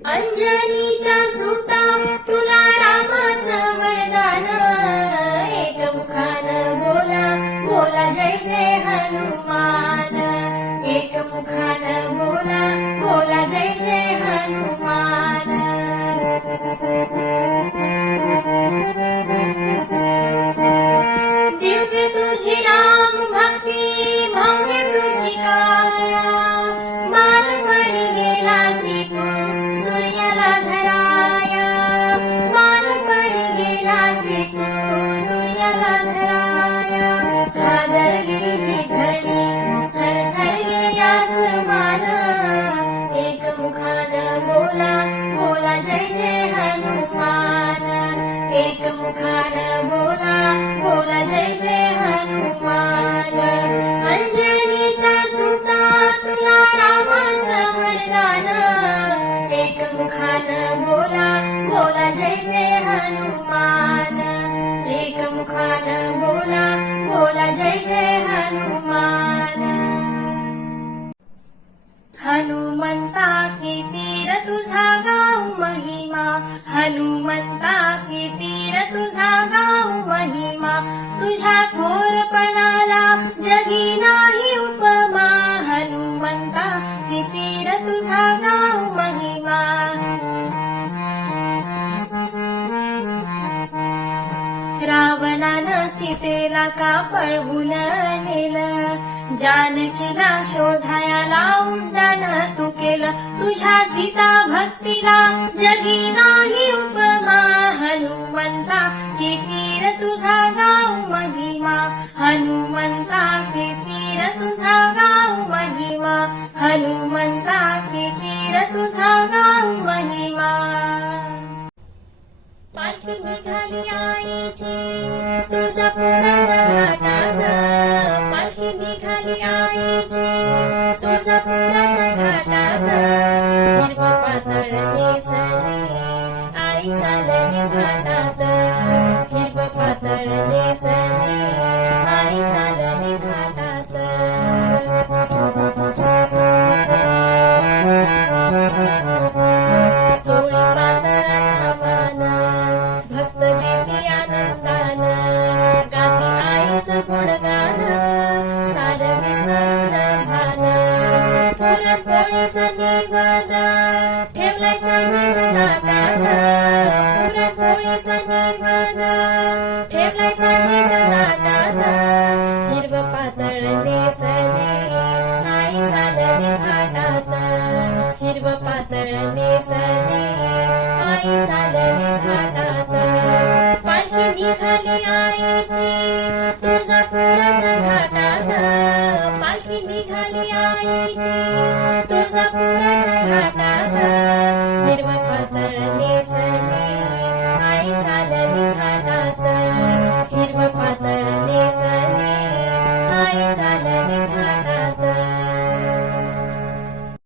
अंजनीच्या सुता तुला रामाचं वरदान, एक मुखानं बोला बोला जय जय हनुमान, एक मुखानं बोला बोला जय जय हनुमान. दिव्य तुझी राम भक्ती भव्य तुझी काया, मान पडी गेलासी तू सूर्याला धराया, मान पडी गेलासी तू सूर्याला धराया. हादरली ही धरणी थरथरली आसमान, एक मुखानं बोला बोला जय जय हनुमान, एक मुखानं बोला बोला जय जय हनुमान. अंजनीच्या सुता तुला रामाचं वरदान, एक मुखानं बोला बोला जय जय हनुमान, एक मुखानं बोला बोला जय जय हनुमान. हनुमंता कितीर तुझा गाऊ महिमा, हनुमंता कितीर तुझा गाऊ महिमा, तुझ्या थोरपणाला जगी नाही उपमा, हनुमंता कितीर तुझा गाऊ महिमा. रावणानं सीतेला का पळवून नेलं, जानकीला शोधायला उड्डाण तू केलं, तुझ्या सीता भक्तीला जगी नाही उपमा, हनुमंता कितीर तुझा गाऊ महिमा, हनुमंता कितीर तुझा गाऊ महिमा, हनुमंता कितीर तुझा गाऊ महिमा. पालखी निघाली आईची तुळजापुराच्या घाटात, पालखी निघाली आईची तुळजापुराच्या घाटात, हिरवं पातळ नेसली आई चालली घाटात, हिरवं पातळ नेसली आई चालली घाटात. चोळी पातळाचा मान भक्त दिली आनंदान, गाती आईचं गुणगान सार विसरून भान, पुरणपोळीचं निवेद ठेवलाय चांदीच्या ताटात, पुरणपोळीचं निवेद ठेवलाय चांदीच्या ताटात, हिरवं पातळ नेसली आई चालली घाटात, हिरवं पातळ नेसली आई चालली घाटात. पालखी निघाली आईची तुळजापुराच्या घाटात, पालखी निघाली आईची तुळजापुराच्या घाटात.